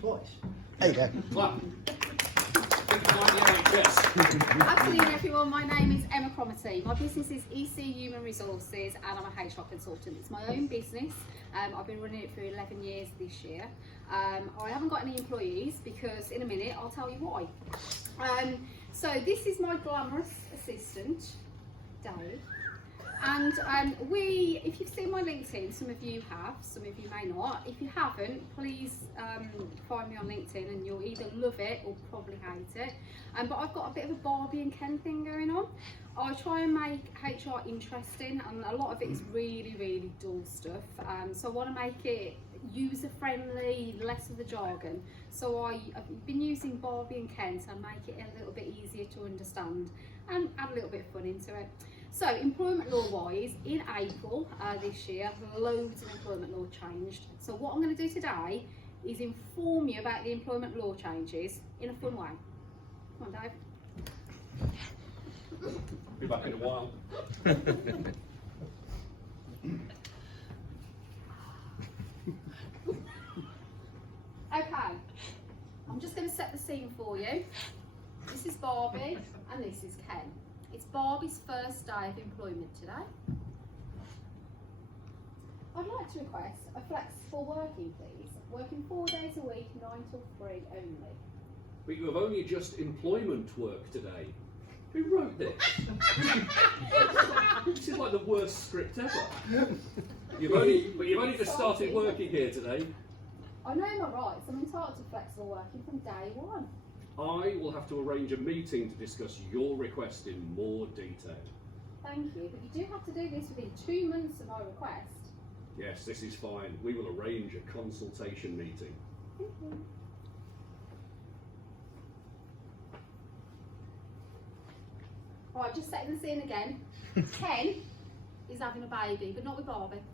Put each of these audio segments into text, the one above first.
twice. There you go. Clap. Afternoon everyone, my name is Emma Cromarty. My business is EC Human Resources and I'm a HR consultant. It's my own business. I've been running it for 11 years this year. I haven't got any employees because in a minute I'll tell you why. So this is my glamorous assistant, Dave. And if you've seen my LinkedIn, some of you have, some of you may not. If you haven't, please find me on LinkedIn and you'll either love it or probably hate it. But I've got a bit of a Barbie and Ken thing going on. I try and make HR interesting and a lot of it is really, really dull stuff. So I want to make it user friendly, less of the jargon. So I've been using Barbie and Ken to make it a little bit easier to understand and add a little bit of fun into it. So employment law wise, in April this year, loads of employment law changed. So what I'm going to do today is inform you about the employment law changes in a fun way. Come on, Dave. Be back in a while. Okay, I'm just going to set the scene for you. This is Barbie and this is Ken. It's Barbie's first day of employment today. I'd like to request a flexible working, please. Working 4 days a week, 9 till 3 only. But you have only just employment work today. Who wrote this? This is like the worst script ever. You've only just started working here today. I know my rights. I'm entitled to flexible working from day one. I will have to arrange a meeting to discuss your request in more detail. Thank you, but you do have to do this within 2 months of my request. Yes, this is fine. We will arrange a consultation meeting. Thank you. Right, just setting the scene again. Ken is having a baby, but not with Barbie.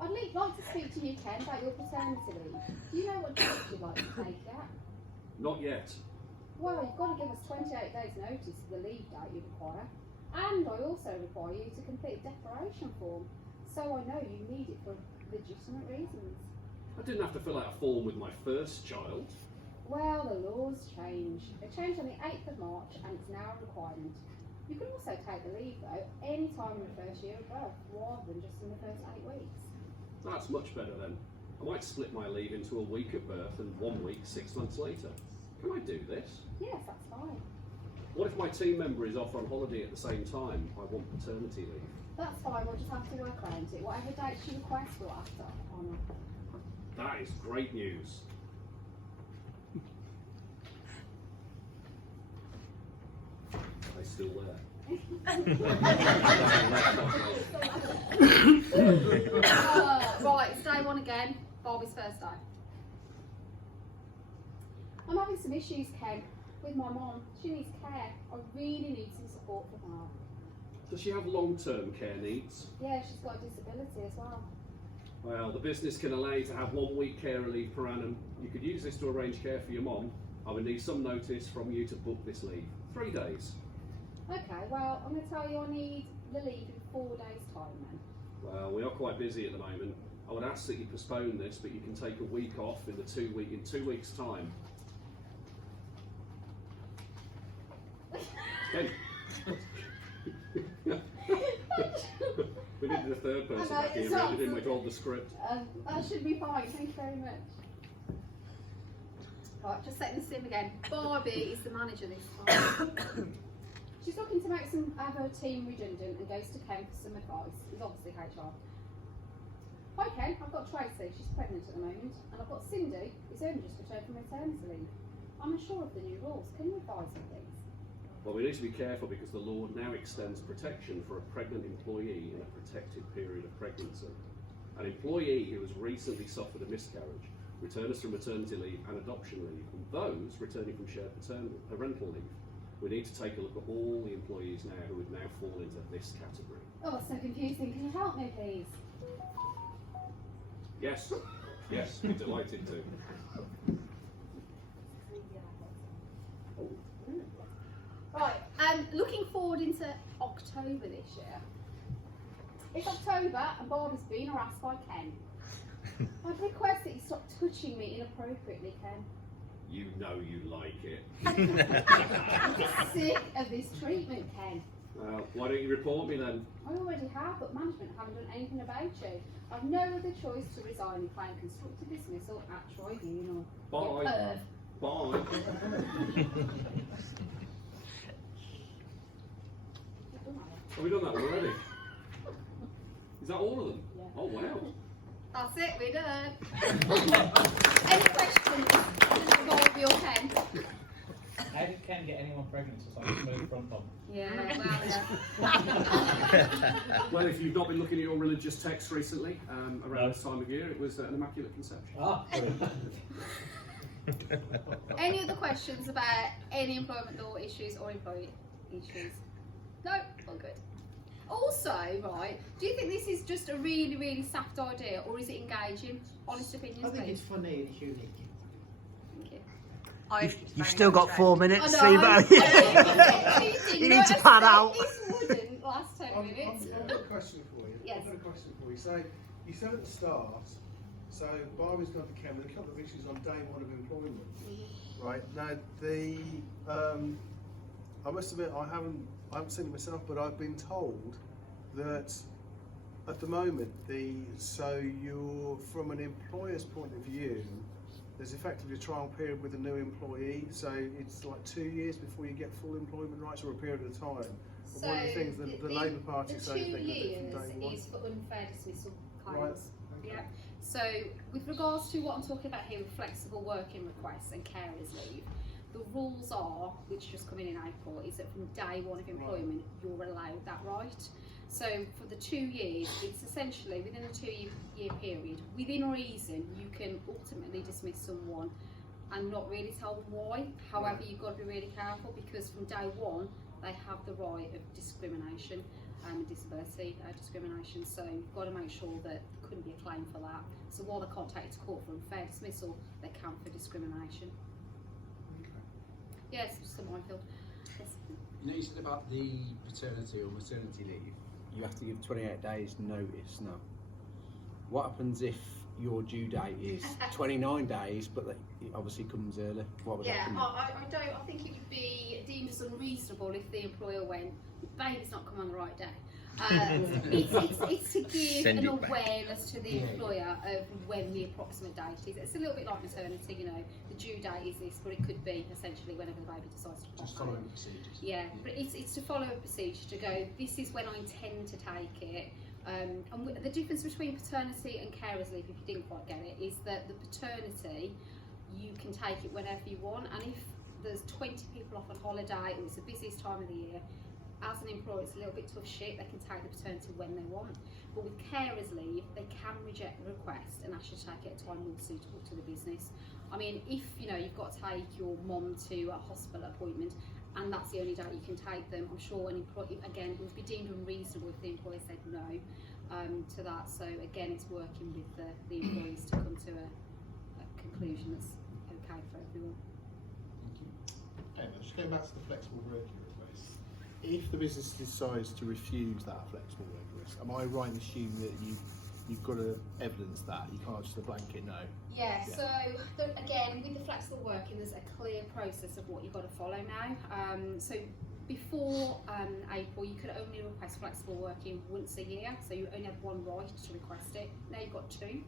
I'd like to speak to you, Ken, about your paternity leave. Do you know what date you'd like to take that? Not yet. Well, you've got to give us 28 days notice of the leave date you require. And I also require you to complete a declaration form, so I know you need it for legitimate reasons. I didn't have to fill out a form with my first child. Well, the laws change. They changed on the 8th of March and it's now a requirement. You can also take the leave though any time in the first year of birth, rather than just in the first 8 weeks. That's much better then. I might split my leave into a week at birth and 1 week 6 months later. Can I do this? Yes, that's fine. What if my team member is off on holiday at the same time? I want paternity leave. That's fine, we'll just have to work around it. Whatever date you request, we'll have to honour. That is great news. Are they still there? Right, it's day one again. Barbie's first day. I'm having some issues, Ken, with my mum. She needs care. I really need some support from her. Does she have long-term care needs? Yeah, she's got a disability as well. Well, the business can allow you to have 1 week care leave per annum. You could use this to arrange care for your mum. I would need some notice from you to book this leave. 3 days. Okay, well, I'm going to tell you I need the leave in 4 days' time then. Well, we are quite busy at the moment. I would ask that you postpone this, but you can take a week off in 2 weeks' time. Ken. We needed a third person back here, really, didn't we, to hold the script? That should be fine, thank you very much. Right, just setting the scene again. Barbie is the manager this time. She's looking to make some of her team redundant and goes to Ken for some advice. He's obviously HR. Hi Ken, I've got Tracy, she's pregnant at the moment, and I've got Cindy, who's only just returned from maternity leave. I'm unsure of the new rules. Can you advise me, please? Well, we need to be careful because the law now extends protection for a pregnant employee in a protected period of pregnancy. An employee who has recently suffered a miscarriage, returners from maternity leave and adoption leave, and those returning from shared parental leave. We need to take a look at all the employees now who would now fall into this category. Oh, it's so confusing. Can you help me, please? Yes, yes, be delighted to. Right, looking forward into October this year. It's October and Barbie's been harassed by Ken. I'd request that you stop inappropriately, Ken. You know you like it. I'm sick of this treatment, Ken. Well, why don't you report me then? I already have, but management haven't done anything about you. I've no other choice to resign and claim constructive dismissal at tribunal. Bye. Bye. Have we done that already? Is that all of them? Yeah. Oh wow. That's it, we're done. Any questions that involve your Ken? How did Ken get anyone pregnant? It's like a smooth front bump. Yeah, well, yeah. Well, if you've not been looking at your religious texts recently, around this time of year, it was an immaculate conception. Ah, Any other questions about any employment law issues or employee issues? No? All good. Also, right, do you think this is just a really, really sapped idea, or is it engaging? Honest opinions, I think please. it's funny and it's unique. Thank you. You've still got 4 minutes, I know, Steve. You need to pad out. This wouldn't last 10 minutes. I've got a question for you. Yes. I've got a question for you. So, you said at the start, so Barbie's gone to Ken with a couple of issues on day one of employment. Right, now I must admit I haven't seen it myself, but I've been told that at the moment so you're, from an employer's point of view, there's effectively a trial period with a new employee, so it's like 2 years before you get full employment rights, or a period of time. But So one of the things that the Labour Party says the 2 they're going to do years from day one. is for unfair dismissal claims. Right. Okay. Yeah. So with regards to what I'm talking about here with flexible working requests and carers leave, the rules are, which just come in April, is that from day one of employment you're allowed that right. So for the 2 years, it's essentially within a 2 year period, within reason, you can ultimately dismiss someone and not really tell them why. However, you've got to be really careful, because from day one they have the right of discrimination and disability discrimination. So you've got to make sure that there couldn't be a claim for that. So while they can't take it to court for unfair dismissal, they can for discrimination. Yeah, it's just a minefield. Yes. You know, you said about the paternity or maternity leave, you have to give 28 days notice now. What happens if your due date is 29 days, but it obviously comes early? What would happen? I think it would be deemed as unreasonable if the employer went, baby's not come on the right day. It's to give an awareness to the employer of when the approximate date is. It's a little bit like maternity, you know, the due date is this, but it could be essentially whenever the baby decides to pop Just out. following procedures. Yeah, but it's to follow a procedure to go, this is when I intend to take it. And the difference between paternity and carers leave, if you didn't quite get it, is that the paternity, you can take it whenever you want, and if there's 20 people off on holiday and it's the busiest time of the year, as an employer it's a little bit tough shit, they can take the paternity when they want. But with carers leave, they can reject the request and actually take it at a time more suitable to the business. I mean, if you know you've got to take your mum to a hospital appointment and that's the only day you can take them, I'm sure an employee, again, it would be deemed unreasonable if the employer said no to that. So again, it's working with the employees to come to a conclusion that's okay for everyone. Okay, now just going back to the flexible working request. If the business decides to refuse that flexible working request, am I right in assuming that you've got to evidence that? You can't just a blanket no. Yeah, so again, with the flexible working, there's a clear process of what you've got to follow now. So before April, you could only request flexible working once a year, so you only had one right to request it. Now you've got two.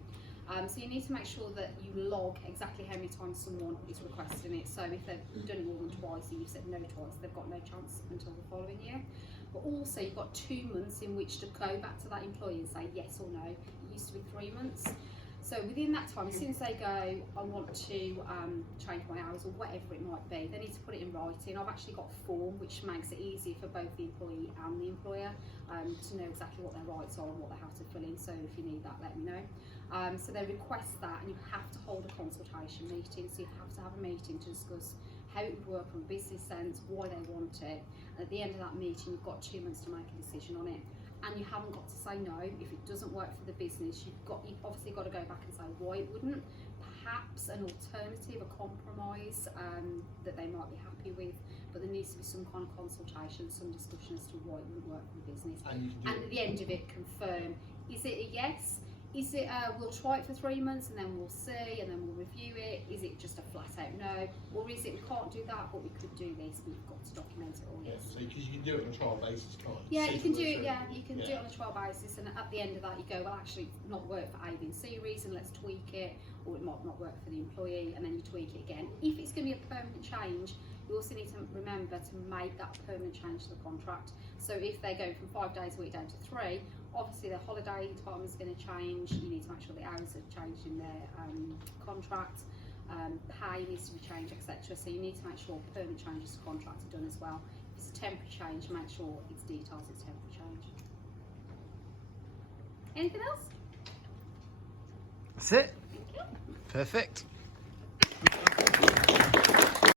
So you need to make sure that you log exactly how many times someone is requesting it. So if they've done it more than twice and you've said no twice, they've got no chance until the following year. But also you've got 2 months in which to go back to that employee and say yes or no. It used to be 3 months. So within that time, as soon as they go, I want to change my hours or whatever it might be, they need to put it in writing. I've actually got a form which makes it easier for both the employee and the employer to know exactly what their rights are and what they have to fill in. So if you need that, let me know. So they request that, and you have to hold a consultation meeting. So you have to have a meeting to discuss how it would work from a business sense, why they want it. And at the end of that meeting, you've got 2 months to make a decision on it. And you haven't got to say no if it doesn't work for the business. You've obviously got to go back and say why it wouldn't. Perhaps an alternative, a compromise that they might be happy with. But there needs to be some kind of consultation, some discussion as to why it wouldn't work for the business. And at the end of it, confirm, is it a yes? Is it we'll try it for 3 months and then we'll see and then we'll review it? it just a flat out no, or is it we can't do that, but we could do this, but you've got to document it all? Yeah, Yes. so because you can do it on a trial basis, can't you? Yeah, you can do See it. through Yeah, you can do it on a trial basis, and at the end of that, you go, well, actually, it's not work for A, B, and C reason. Let's tweak it, or it might not work for the employee, and then you tweak it again. If it's going to be a permanent change, you also need to remember to make that permanent change to the contract. So if they go from 5 days a week down to 3, obviously their holiday entitlement is going to change. You need to make sure the hours are changed in their contract. Pay needs to be changed, etc. So you need to make sure permanent changes to contracts are done as well. If it's a temporary change, make sure it's details it's temporary change. Anything else? That's it. Thank you. Perfect.